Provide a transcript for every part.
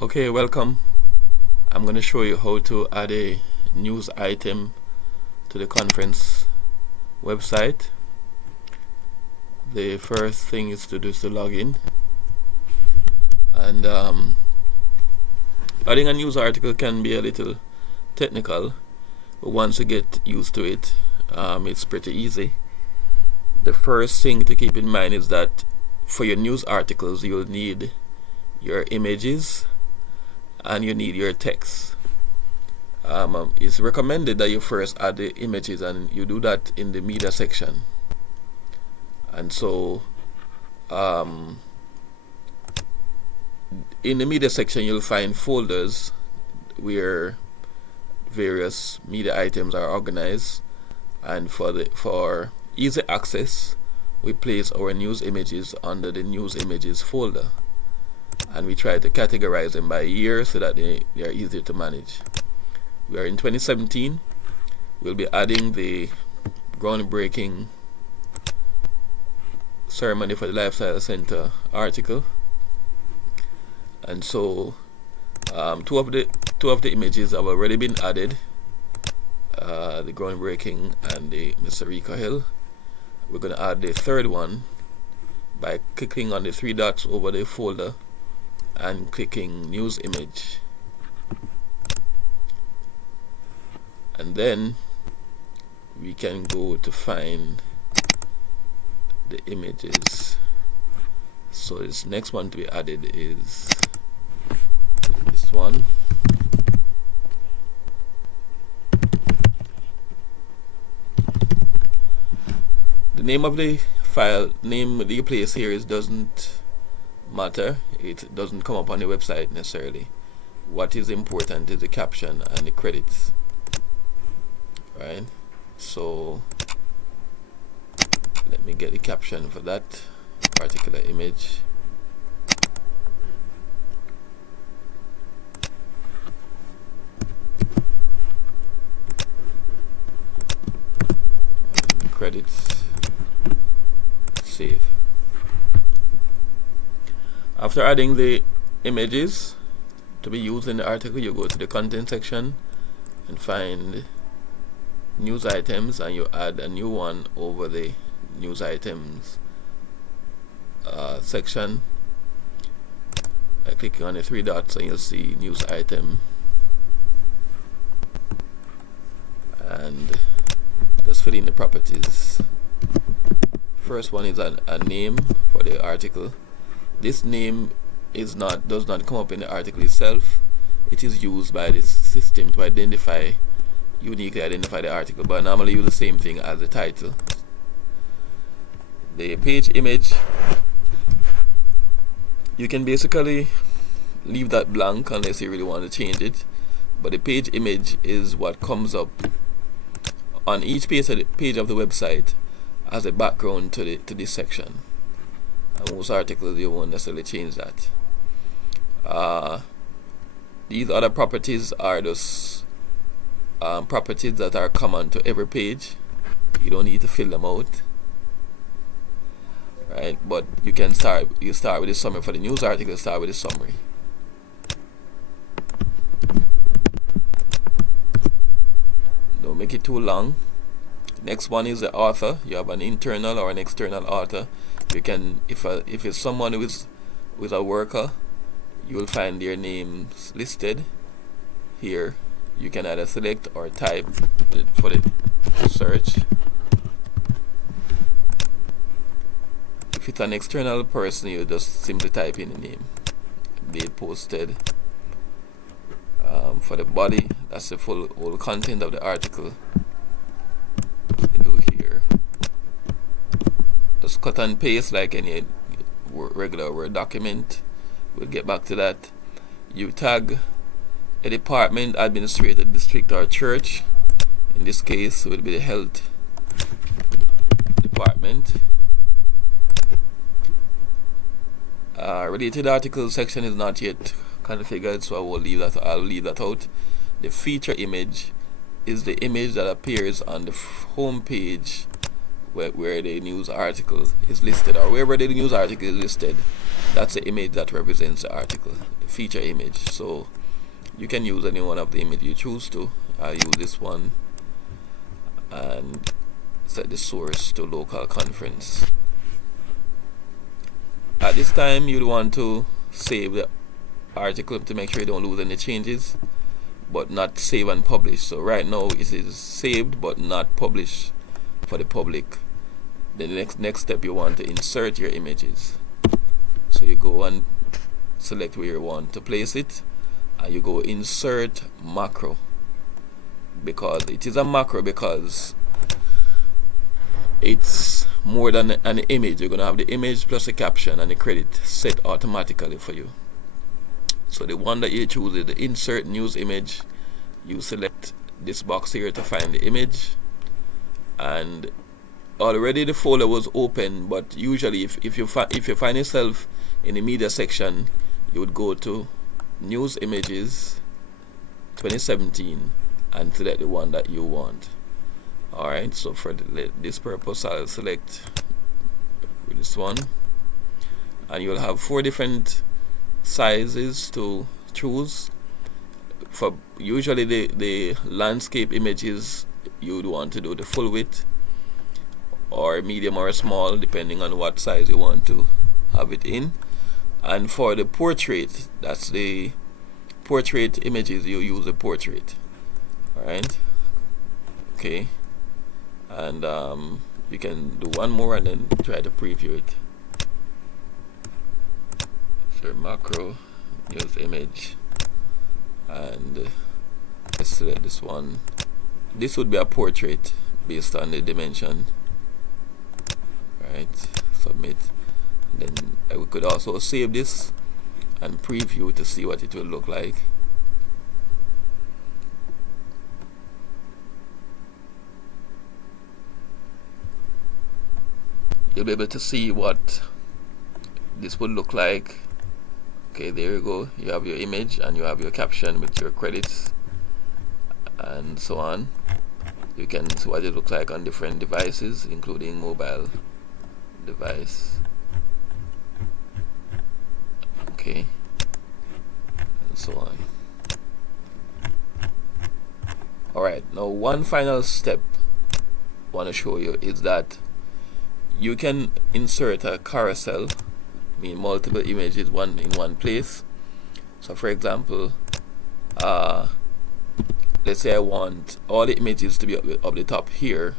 Okay, welcome. I'm going to show you how to add a news item to the conference website. The first thing is to do is to log in, and adding a news article can be a little technical, but once you get used to it, it's pretty easy. The first thing to keep in mind is that for your news articles you'll need your images and you need your text. It's recommended that you first add the images, and you do that in the media section. And so in the media section you'll find folders where various media items are organized, and for easy access we place our news images under the news images folder, and we try to categorize them by year so that they are easier to manage. We are in 2017. We'll be adding the groundbreaking ceremony for the Lifestyle Center article, and so two of the images have already been added, the groundbreaking and the Mr. Rico Hill. We're going to add the third one by clicking on the three dots over the folder and clicking news image, and then we can go to find the images. So this next one to be added is this one. The name of the file, name that you place here doesn't matter. It doesn't come up on the website necessarily. What is important is the caption and the credits, right? So let me get the caption for that particular image. And credits, save. After adding the images to be used in the article, you go to the content section and find news items, and you add a new one over the news items section by clicking on the three dots, and you'll see news item, and just fill in the properties. First one is a name for the article. This name does not come up in the article itself. It is used by the system to uniquely identify the article, but normally use the same thing as the title. The page image, you can basically leave that blank unless you really want to change it, but the page image is what comes up on each page of the website as a background to this section. And most articles you won't necessarily change that. These other properties are just properties that are common to every page. You don't need to fill them out, right? But you start with the summary. For the news article, start with the summary. Don't make it too long. Next one is the author. You have an internal or an external author. You can, if it's someone who is a worker, you will find their names listed here. You can either select or type for the search. If it's an external person, you just simply type in the name, date posted. For the body, that's the whole content of the article. You do here. Just cut and paste like any regular Word document. We'll get back to that. You tag a department, administrator, district, or church. In this case, it will be the health department. Related article section is not yet configured, so I'll leave that out. The feature image is the image that appears on the home page where the news article is listed, or wherever the news article is listed, that's the image that represents the article, the feature image. So you can use any one of the image you choose to. I'll use this one and set the source to local conference. At this time, you'd want to save the article to make sure you don't lose any changes, but not save and publish. So right now it is saved but not published for the public. The next step, you want to insert your images. So you go and select where you want to place it, and you go insert macro, because it is a macro because it's more than an image. You're going to have the image plus the caption and the credit set automatically for you. So the one that you choose is the insert news image. You select this box here to find the image, and already the folder was open, but usually if you find yourself in the media section, you would go to news images 2017 and select the one that you want. Alright, so for this purpose, I'll select this one, and you'll have 4 different sizes to choose. For usually the landscape images, you'd want to do the full width, or medium or small, depending on what size you want to have it in. And for the portrait, that's the portrait images, you use a portrait. Alright, okay, and you can do one more and then try to preview it. So macro, use image, and let's select this one. This would be a portrait based on the dimension. Right, submit. Then we could also save this and preview to see what it will look like. You'll be able to see what this would look like. Okay, there you go. You have your image and you have your caption with your credits and so on. You can see what it looks like on different devices, including mobile device. Okay, and so on. Alright, now one final step I want to show you is that you can insert a carousel, mean multiple images in one place. So for example, let's say I want all the images to be up the top here,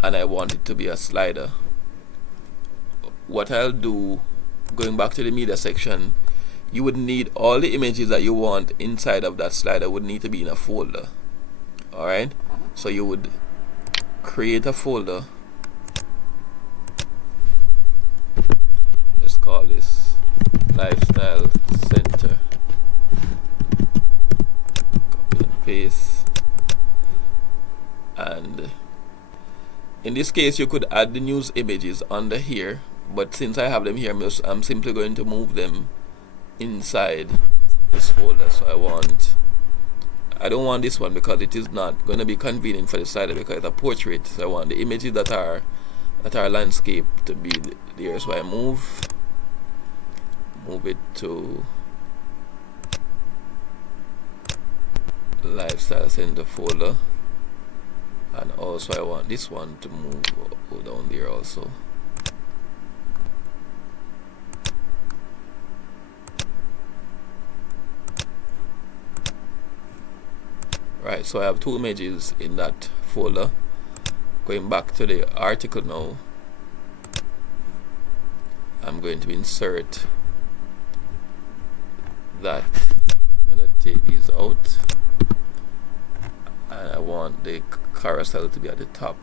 and I want it to be a slider. What I'll do, going back to the media section, you would need all the images that you want inside of that slider would need to be in a folder. Alright, so you would create a folder. Let's call this Lifestyle Center. Copy and paste. And in this case, you could add the news images under here, but since I have them here, I'm simply going to move them inside this folder. So I don't want this one because it is not going to be convenient for the slider because it's a portrait. So I want the images that are landscape to be there. So I move it to Lifestyle Center folder, and also I want this one to go down there also. Right, so I have 2 images in that folder. Going back to the article now, I'm going to insert that. I'm going to take these out, and I want the carousel to be at the top.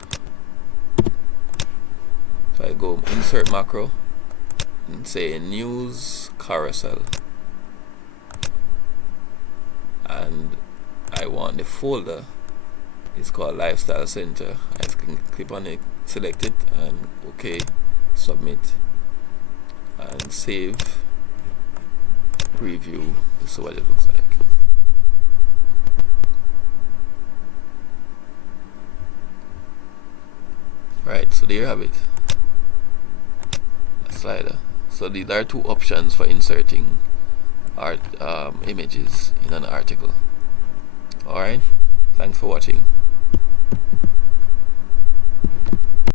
So I go insert macro and say news carousel, and I want the folder, it's called Lifestyle Center. I can click on it, select it, and OK, submit, and save, preview. This is what it looks like. Right, so there you have it, a slider. So these are two options for inserting images in an article. Alright, thanks for watching.